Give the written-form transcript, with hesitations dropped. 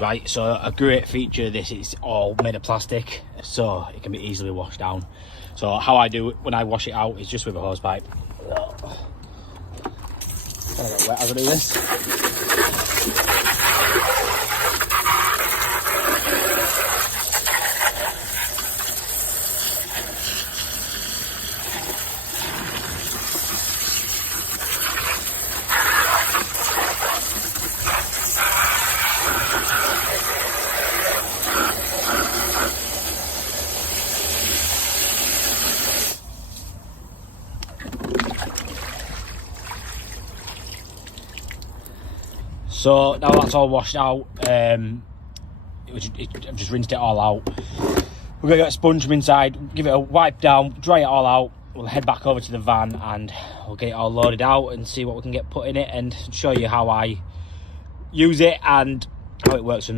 Right, so a great feature of this is all made of plastic, so it can be easily washed down. So how I do it when I wash it out is just with a hose pipe. Kind of get wet as I do this. So now that's all washed out, I've just rinsed it all out. We're going to get a sponge from inside, give it a wipe down, dry it all out. We'll head back over to the van and we'll get it all loaded out and see what we can get put in it and show you how I use it and how it works for me.